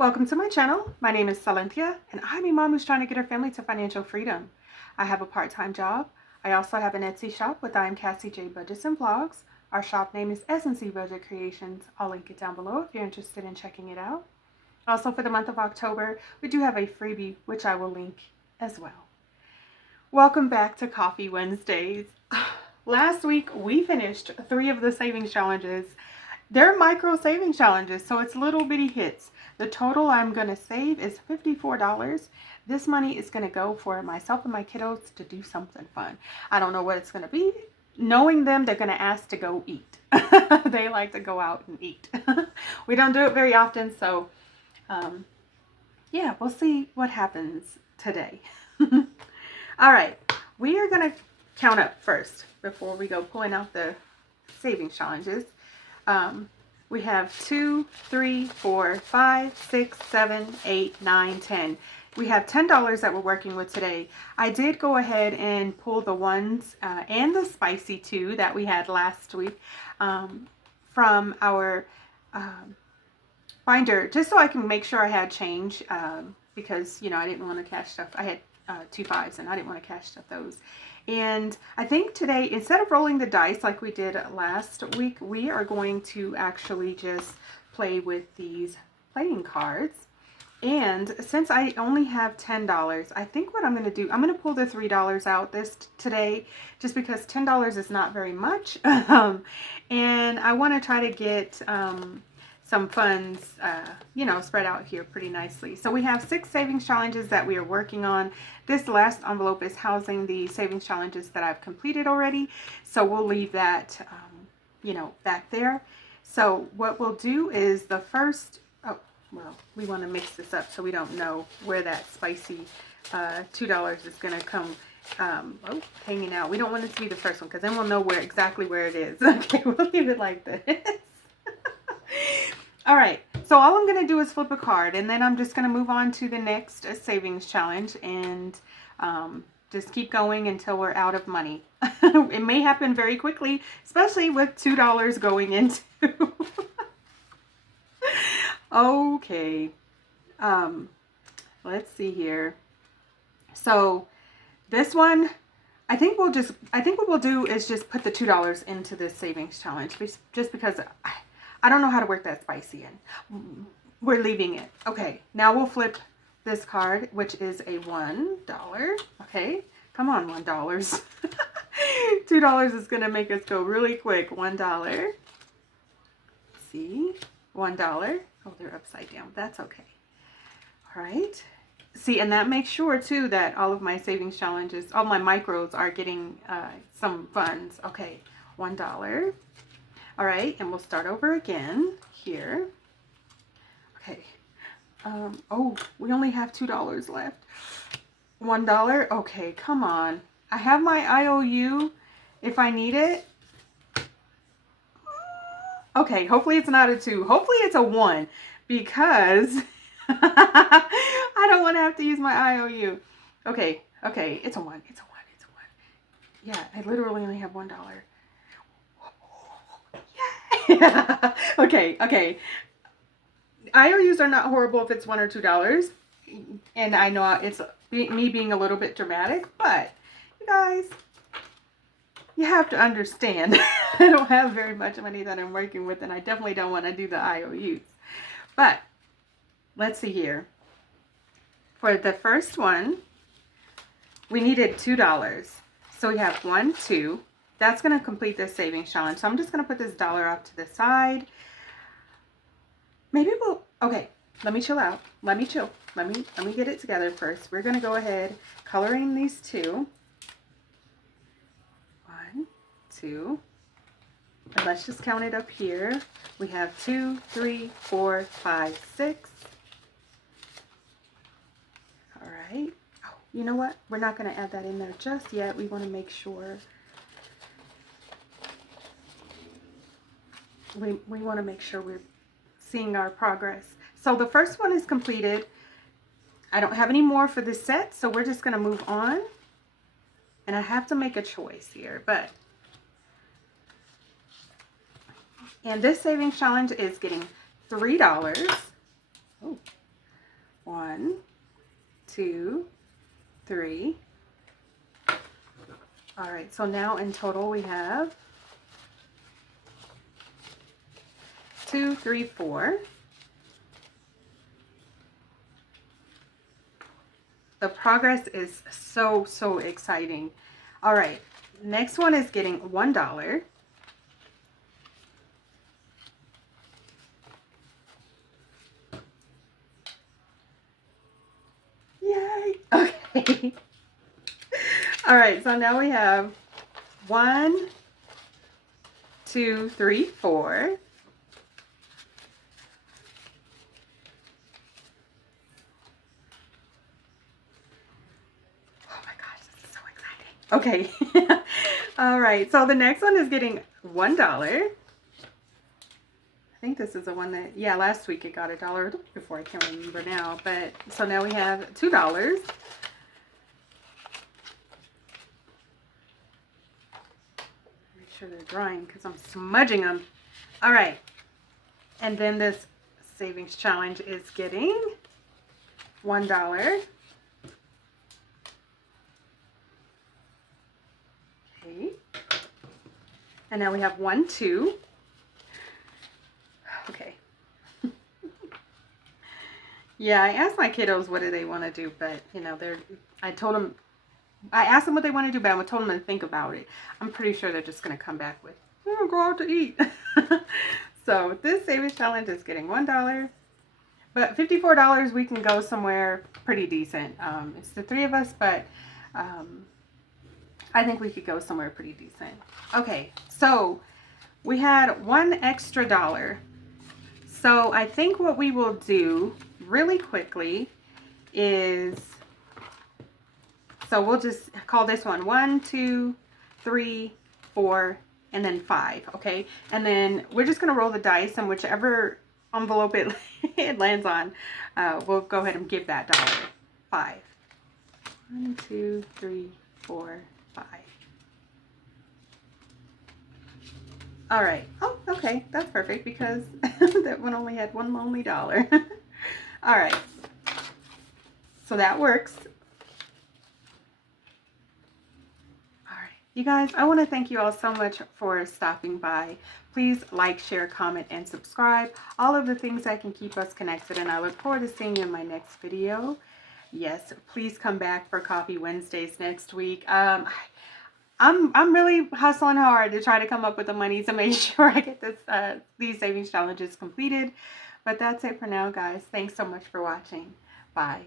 Welcome to my channel. My name is Silynthia, and I'm a mom who's trying to get her family to financial freedom. I have a part-time job. I also have an Etsy shop with Cassie Budgets and Vlogs. Our shop name is SNC Budget Creations. I'll link it down below if you're interested in checking it out. Also, for the month of October, we do have a freebie, which I will link as well. Welcome back to Coffee Wednesdays. Last week, we finished 3 of the savings challenges. They're micro savings challenges, so it's little bitty hits. The total I'm going to save is $54. This money is going to go for myself and my kiddos to do something fun. I don't know what it's going to be. Knowing them, they're going to ask to go eat. They like to go out and eat. We don't do it very often, so yeah, we'll see what happens today. All right, we are going to count up first before we go pulling out the savings challenges. We have 2, 3, 4, 5, 6, 7, 8, 9, 10. We have $10 that we're working with today. I did go ahead and pull the ones and the spicy 2 that we had last week from our binder, just so I can make sure I had change because, you know, I didn't want to cash stuff. I had 2 5s and I didn't want to cash stuff those. And I think today, instead of rolling the dice like we did last week, we are going to actually just play with these playing cards. And since I only have $10, I think what I'm going to do, I'm going to pull the $3 out today, just because $10 is not very much. And I want to try to get some funds, you know, spread out here pretty nicely. So we have 6 savings challenges that we are working on. This last envelope is housing the savings challenges that I've completed already. So we'll leave that, you know, back there. So what we'll do is the first, oh, well, we want to mix this up so we don't know where that spicy $2 is going to come hanging out. We don't want it to be the first one because then we'll know exactly where it is. Okay, we'll leave it like this. All right, so all I'm going to do is flip a card, and then I'm just going to move on to the next savings challenge and just keep going until we're out of money. It may happen very quickly, especially with $2 going into. Okay, let's see here. So this one, I think what we'll do is just put the $2 into this savings challenge, just because I don't know how to work that spicy in. We're leaving it. Okay, now we'll flip this card, which is a $1. Okay, come on, $1. $2 is going to make us go really quick. $1. See? $1. Oh, they're upside down. That's okay. All right. See, and that makes sure, too, that all of my savings challenges, all my micros are getting some funds. Okay, $1. All right, and we'll start over again here. Okay. Oh, we only have $2 left. $1. Okay, come on. I have my IOU if I need it. Okay, hopefully it's not a 2. Hopefully it's a 1 because I don't want to have to use my IOU. Okay, okay, it's a 1. It's a 1. It's a 1. Yeah, I literally only have $1. Yeah. Okay, okay. IOUs are not horrible if it's $1 or $2. And I know it's me being a little bit dramatic, but you guys, you have to understand. I don't have very much money that I'm working with, and I definitely don't want to do the IOUs. But let's see here. For the first one, we needed $2. So we have 1, 2. That's going to complete this savings challenge. So I'm just going to put this $1 off to the side. Maybe we'll, okay, let me chill out. Let me chill. Let me get it together first. We're going to go ahead, coloring these 2. 1, 2. And let's just count it up here. We have 2, 3, 4, 5, 6. All right. Oh, you know what? We're not going to add that in there just yet. We want to make sure. We want to make sure we're seeing our progress. So the first one is completed. I don't have any more for this set, so we're just going to move on. And I have to make a choice here, and this savings challenge is getting $3. Oh, 2, 3. All right, so now in total we have 2, 3, 4. The progress is so exciting. All right, next one is getting $1. Yay! Okay. All right, so now we have 1, 2, 3, 4. Okay. All right. So the next one is getting $1. I think this is the one that, yeah, last week it got $1 before. I can't remember now. But so now we have $2. Make sure they're drying because I'm smudging them. All right. And then this savings challenge is getting $1. Okay. And now we have 1, 2. Okay. Yeah, I asked my kiddos what do they want to do, but you know, I asked them what they want to do, but I told them to think about it. I'm pretty sure they're just going to come back with, we're going to go out to eat. So this savings challenge is getting $1. But $54, we can go somewhere pretty decent. It's the 3 of us, but I think we could go somewhere pretty decent. Okay, so we had $1 extra. So I think what we will do really quickly is, so we'll just call this one 1, 2, 3, 4, and then 5, okay? And then we're just gonna roll the dice, and whichever envelope it lands on, we'll go ahead and give that $1. 5. 1, 2, 3, 4, 5. All right. Oh, okay. That's perfect because that one only had one lonely dollar. All right. So that works. All right. You guys, I want to thank you all so much for stopping by. Please like, share, comment, and subscribe. All of the things that can keep us connected, and I look forward to seeing you in my next video. Yes, please come back for Coffee Wednesdays next week. I'm really hustling hard to try to come up with the money to make sure I get these savings challenges completed. But that's it for now, guys. Thanks so much for watching. Bye.